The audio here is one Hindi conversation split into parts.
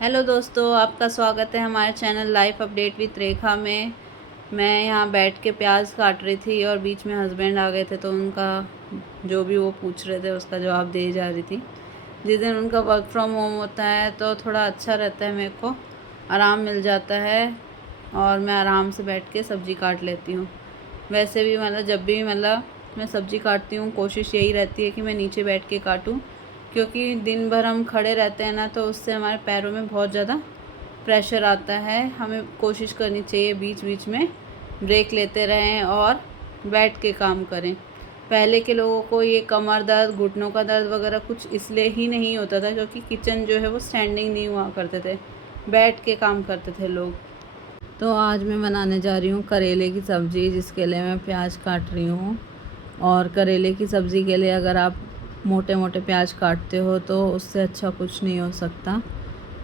हेलो दोस्तों, आपका स्वागत है हमारे चैनल लाइफ अपडेट विद रेखा में। मैं यहाँ बैठ के प्याज काट रही थी और बीच में हस्बैंड आ गए थे, तो उनका जो भी वो पूछ रहे थे उसका जवाब दे जा रही थी। जिस दिन उनका वर्क फ्रॉम होम होता है तो थोड़ा अच्छा रहता है, मेरे को आराम मिल जाता है और मैं आराम से बैठ के सब्ज़ी काट लेती हूँ। वैसे भी जब भी मैं सब्ज़ी काटती हूँ, कोशिश यही रहती है कि मैं नीचे बैठ के काटूँ, क्योंकि दिन भर हम खड़े रहते हैं ना, तो उससे हमारे पैरों में बहुत ज़्यादा प्रेशर आता है। हमें कोशिश करनी चाहिए बीच बीच में ब्रेक लेते रहें और बैठ के काम करें। पहले के लोगों को ये कमर दर्द, घुटनों का दर्द वगैरह कुछ इसलिए ही नहीं होता था क्योंकि किचन जो है वो स्टैंडिंग नहीं हुआ करते थे, बैठ के काम करते थे लोग। तो आज मैं बनाने जा रही हूँ करेले की सब्ज़ी, जिसके लिए मैं प्याज काट रही हूँ। और करेले की सब्ज़ी के लिए अगर आप मोटे मोटे प्याज काटते हो तो उससे अच्छा कुछ नहीं हो सकता।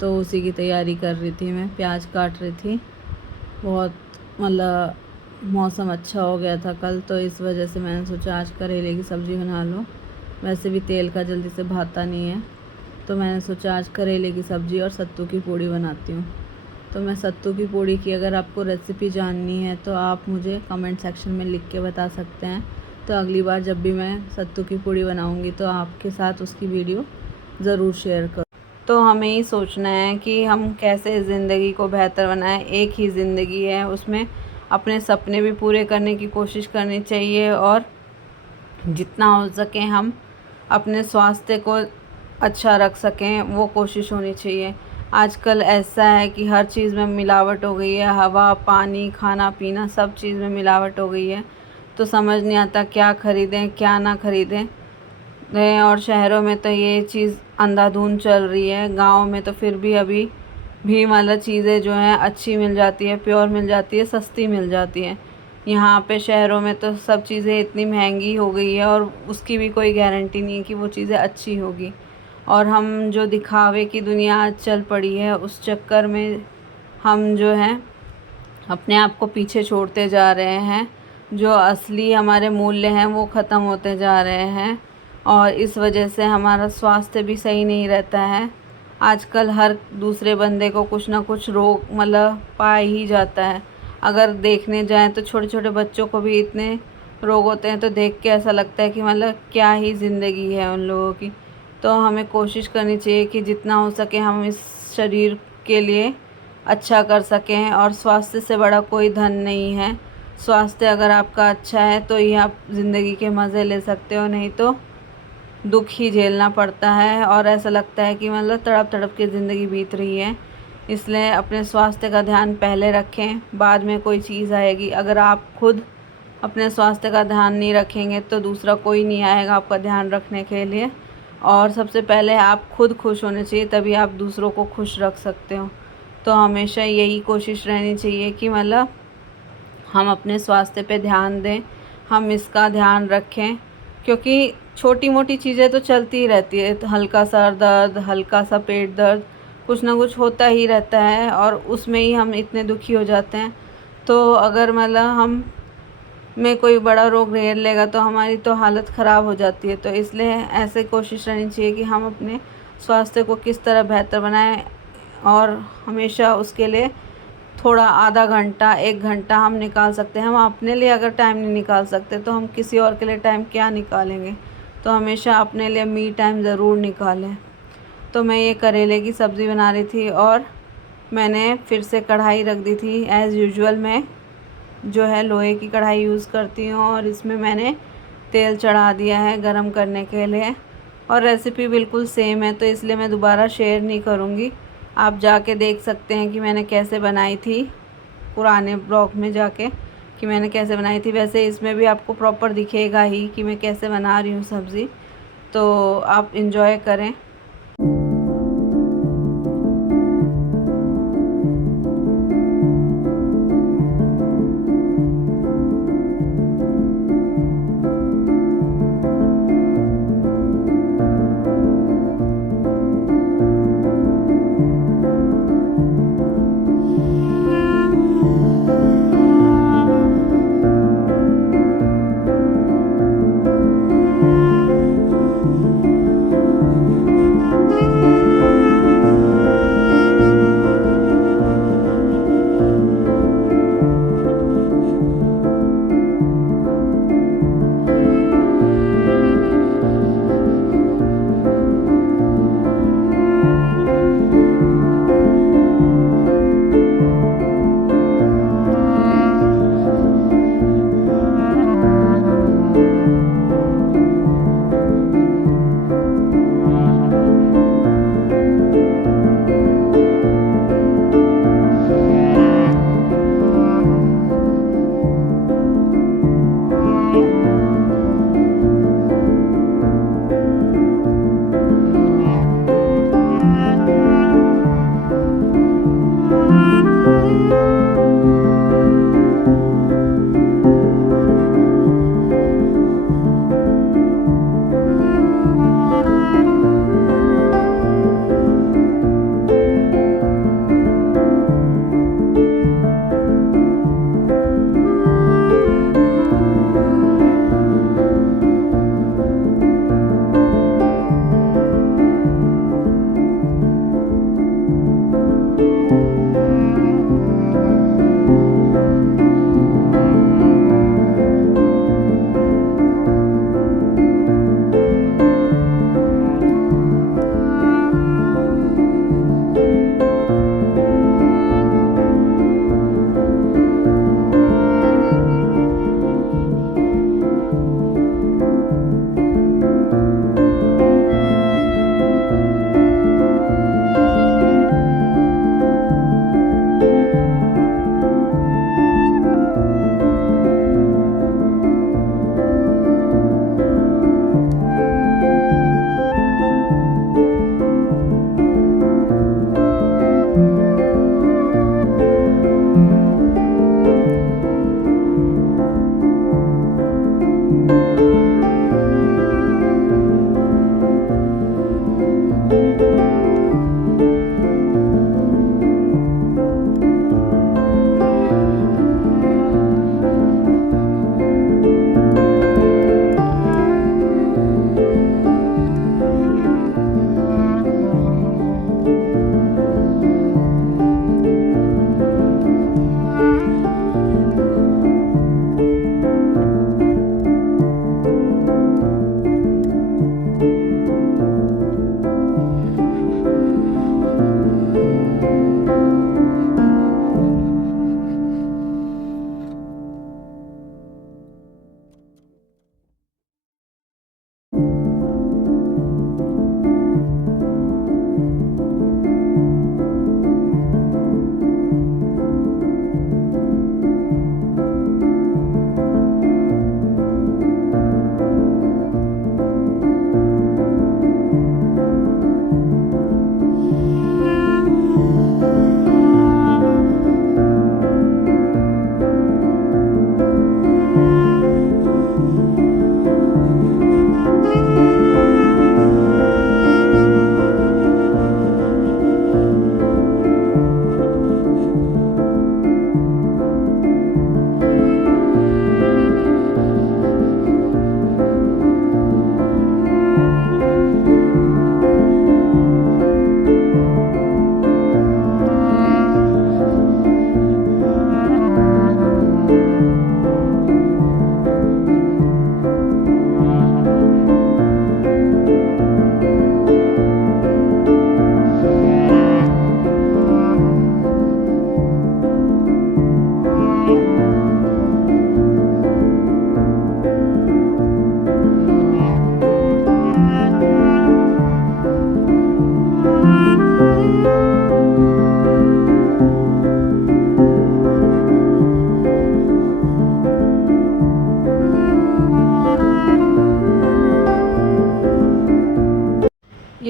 तो उसी की तैयारी कर रही थी, मैं प्याज काट रही थी। बहुत मौसम अच्छा हो गया था कल, तो इस वजह से मैंने सोचा आज करेले की सब्ज़ी बना लो। वैसे भी तेल का जल्दी से भाता नहीं है, तो मैंने सोचा आज करेले की सब्ज़ी और सत्तू की पूड़ी बनाती हूँ। तो मैं सत्तू की पूड़ी की अगर आपको रेसिपी जाननी है तो आप मुझे कमेंट सेक्शन में लिख के बता सकते हैं। तो अगली बार जब भी मैं सत्तू की पूड़ी बनाऊंगी तो आपके साथ उसकी वीडियो ज़रूर शेयर करूँ। तो हमें ही सोचना है कि हम कैसे ज़िंदगी को बेहतर बनाएं। एक ही ज़िंदगी है, उसमें अपने सपने भी पूरे करने की कोशिश करनी चाहिए और जितना हो सके हम अपने स्वास्थ्य को अच्छा रख सकें वो कोशिश होनी चाहिए। आजकल ऐसा है कि हर चीज़ में मिलावट हो गई है, हवा, पानी, खाना पीना सब चीज़ में मिलावट हो गई है। तो समझ नहीं आता क्या ख़रीदें क्या ना ख़रीदें। और शहरों में तो ये चीज़ अंधाधुंध चल रही है, गांव में तो फिर भी अभी भी चीज़ें जो हैं अच्छी मिल जाती है, प्योर मिल जाती है, सस्ती मिल जाती है। यहाँ पे शहरों में तो सब चीज़ें इतनी महंगी हो गई है और उसकी भी कोई गारंटी नहीं है कि वो चीज़ें अच्छी होगी। और हम जो दिखावे की दुनिया आज चल पड़ी है, उस चक्कर में हम जो है अपने आप को पीछे छोड़ते जा रहे हैं। जो असली हमारे मूल्य हैं वो ख़त्म होते जा रहे हैं और इस वजह से हमारा स्वास्थ्य भी सही नहीं रहता है। आजकल हर दूसरे बंदे को कुछ ना कुछ रोग पा ही जाता है। अगर देखने जाएं तो छोटे छोटे बच्चों को भी इतने रोग होते हैं, तो देख के ऐसा लगता है कि क्या ही ज़िंदगी है उन लोगों की। तो हमें कोशिश करनी चाहिए कि जितना हो सके हम इस शरीर के लिए अच्छा कर सकें, और स्वास्थ्य से बड़ा कोई धन नहीं है। स्वास्थ्य अगर आपका अच्छा है तो ही आप ज़िंदगी के मज़े ले सकते हो, नहीं तो दुख ही झेलना पड़ता है और ऐसा लगता है कि तड़प तड़प के ज़िंदगी बीत रही है। इसलिए अपने स्वास्थ्य का ध्यान पहले रखें, बाद में कोई चीज़ आएगी। अगर आप खुद अपने स्वास्थ्य का ध्यान नहीं रखेंगे तो दूसरा कोई नहीं आएगा आपका ध्यान रखने के लिए। और सबसे पहले आप खुद खुश होने चाहिए, तभी आप दूसरों को खुश रख सकते हो। तो हमेशा यही कोशिश रहनी चाहिए कि हम अपने स्वास्थ्य पे ध्यान दें, हम इसका ध्यान रखें, क्योंकि छोटी मोटी चीज़ें तो चलती ही रहती है। तो हल्का सर दर्द, हल्का सा पेट दर्द, कुछ ना कुछ होता ही रहता है और उसमें ही हम इतने दुखी हो जाते हैं। तो अगर हम में कोई बड़ा रोग घेर लेगा तो हमारी तो हालत ख़राब हो जाती है। तो इसलिए ऐसे कोशिश रहनी चाहिए कि हम अपने स्वास्थ्य को किस तरह बेहतर बनाएं, और हमेशा उसके लिए थोड़ा आधा घंटा 1 घंटा हम निकाल सकते हैं। हम अपने लिए अगर टाइम नहीं निकाल सकते तो हम किसी और के लिए टाइम क्या निकालेंगे। तो हमेशा अपने लिए मी टाइम ज़रूर निकालें। तो मैं ये करेले की सब्ज़ी बना रही थी और मैंने फिर से कढ़ाई रख दी थी। एज़ यूजुअल मैं जो है लोहे की कढ़ाई यूज़ करती हूँ और इसमें मैंने तेल चढ़ा दिया है गरम करने के लिए। और रेसिपी बिल्कुल सेम है, तो इसलिए मैं दोबारा शेयर नहीं करूँगी। आप जाके देख सकते हैं कि मैंने कैसे बनाई थी, पुराने ब्लॉग में जाके कि मैंने कैसे बनाई थी। वैसे इसमें भी आपको प्रॉपर दिखेगा ही कि मैं कैसे बना रही हूँ सब्ज़ी। तो आप इंजॉय करें।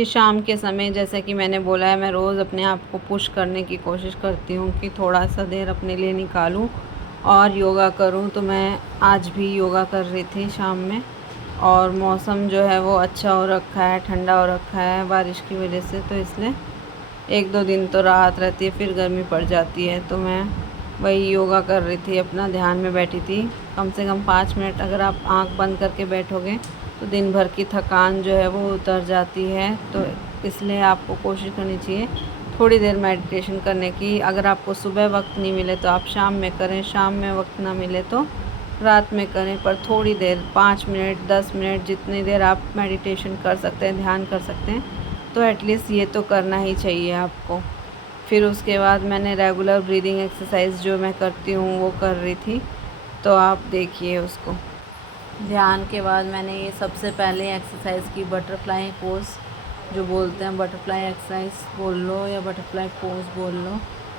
शाम के समय जैसा कि मैंने बोला है, मैं रोज़ अपने आप को पुश करने की कोशिश करती हूँ कि थोड़ा सा देर अपने लिए निकालूँ और योगा करूँ। तो मैं आज भी योगा कर रही थी शाम में, और मौसम जो है वो अच्छा हो रखा है, ठंडा हो रखा है बारिश की वजह से, तो इसलिए 1-2 दिन तो राहत रहती है, फिर गर्मी पड़ जाती है। तो मैं वही योगा कर रही थी, अपना ध्यान में बैठी थी। कम से कम 5 मिनट अगर आप आँख बंद करके बैठोगे तो दिन भर की थकान जो है वो उतर जाती है। तो इसलिए आपको कोशिश करनी चाहिए थोड़ी देर मेडिटेशन करने की। अगर आपको सुबह वक्त नहीं मिले तो आप शाम में करें, शाम में वक्त ना मिले तो रात में करें, पर थोड़ी देर 5 मिनट 10 मिनट जितनी देर आप मेडिटेशन कर सकते हैं, ध्यान कर सकते हैं, तो एटलीस्ट ये तो करना ही चाहिए आपको। फिर उसके बाद मैंने रेगुलर ब्रीदिंग एक्सरसाइज जो मैं करती हूँ वो कर रही थी, तो आप देखिए उसको। ध्यान के बाद मैंने ये सबसे पहले एक्सरसाइज की, बटरफ्लाई पोज जो बोलते हैं, बटरफ्लाई एक्सरसाइज बोल लो या बटरफ्लाई पोज बोल लो।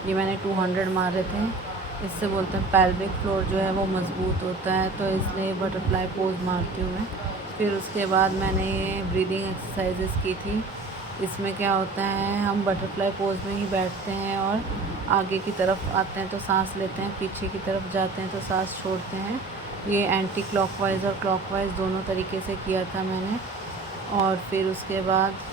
ये मैंने 200 मारे थे। इससे बोलते हैं पेल्विक फ्लोर जो है वो मज़बूत होता है, तो इसलिए बटरफ्लाई पोज मारती हूँ मैं। फिर उसके बाद मैंने ये ब्रीदिंग एक्सरसाइजेस की थी। इसमें क्या होता है, हम बटरफ्लाई पोज में ही बैठते हैं और आगे की तरफ आते हैं तो सांस लेते हैं, पीछे की तरफ जाते हैं तो सांस छोड़ते हैं। ये एंटी क्लॉकवाइज और क्लॉकवाइज दोनों तरीके से किया था मैंने। और फिर उसके बाद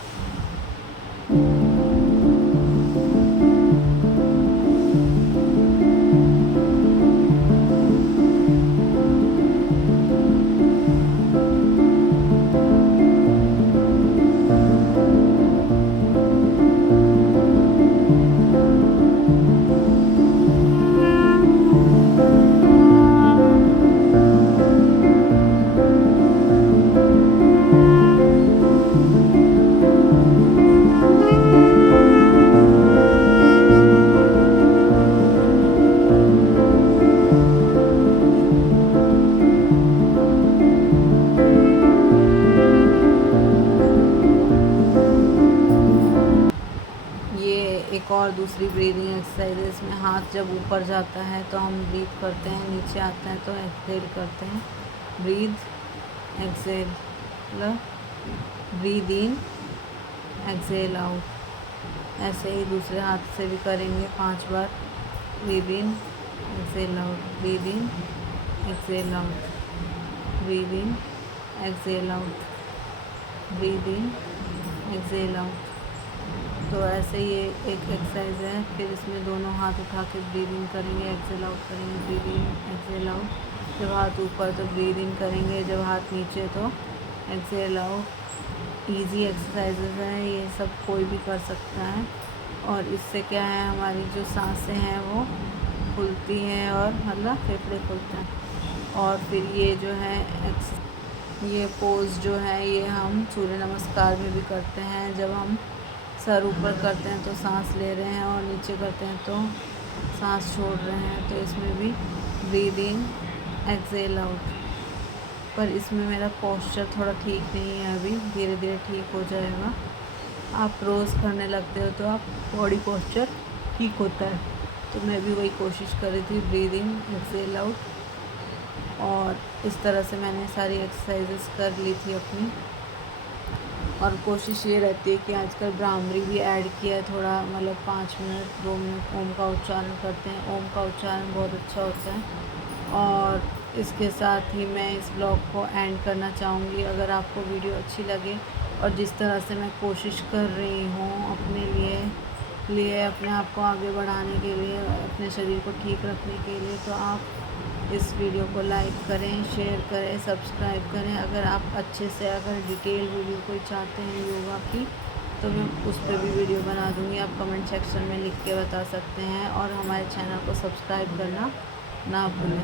एक और दूसरी ब्रीदिंग एक्सरसाइज है। इसमें हाथ जब ऊपर जाता है तो हम ब्रीथ करते हैं, नीचे आता है तो एक्सहेल करते हैं। Breath, exhale, breathe in, exhale out. ऐसे ही दूसरे हाथ से भी करेंगे 5 बार। Breathe in, exhale out, breathe in, exhale out, breathe in, exhale out, breathe in, exhale out. तो ऐसे ये एक एक्सरसाइज है। फिर इसमें दोनों हाथ उठा के ब्रीदिंग करेंगे, एक्सहेल आउट करेंगे, ब्रीदिंग, एक्सहेल आउट। जब हाथ ऊपर तो ब्रीदिंग करेंगे, जब हाथ नीचे तो एक्सहेल आउट। इजी एक्सरसाइजेज हैं, ये सब कोई भी कर सकता है। और इससे क्या है, हमारी जो सांसें हैं वो खुलती हैं और मतलब फेफड़े खुलते हैं। और फिर ये जो है ये पोज जो है ये हम सूर्य नमस्कार में भी करते हैं। जब हम सर ऊपर करते हैं तो सांस ले रहे हैं और नीचे करते हैं तो सांस छोड़ रहे हैं, तो इसमें भी ब्रीद इन, एक्सहेल आउट। पर इसमें मेरा पोस्चर थोड़ा ठीक नहीं है, अभी धीरे धीरे ठीक हो जाएगा। आप रोज़ करने लगते हो तो आप बॉडी पोस्चर ठीक होता है। तो मैं भी वही कोशिश कर रही थी, ब्रीद इन, एक्सहेल आउट। और इस तरह से मैंने सारी एक्सरसाइजेस कर ली थी अपनी। और कोशिश ये रहती है कि आजकल ब्राह्मरी भी ऐड किया है थोड़ा, मतलब 5 मिनट 2 मिनट ओम का उच्चारण करते हैं। ओम का उच्चारण बहुत अच्छा होता है। और इसके साथ ही मैं इस ब्लॉग को एंड करना चाहूँगी। अगर आपको वीडियो अच्छी लगे और जिस तरह से मैं कोशिश कर रही हूँ अपने लिए अपने आप को आगे बढ़ाने के लिए, अपने शरीर को ठीक रखने के लिए, तो आप इस वीडियो को लाइक करें, शेयर करें, सब्सक्राइब करें। अगर आप अच्छे से अगर डिटेल वीडियो कोई चाहते हैं योगा की, तो मैं उस पर भी वीडियो बना दूँगी। आप कमेंट सेक्शन में लिख के बता सकते हैं। और हमारे चैनल को सब्सक्राइब करना ना भूलें।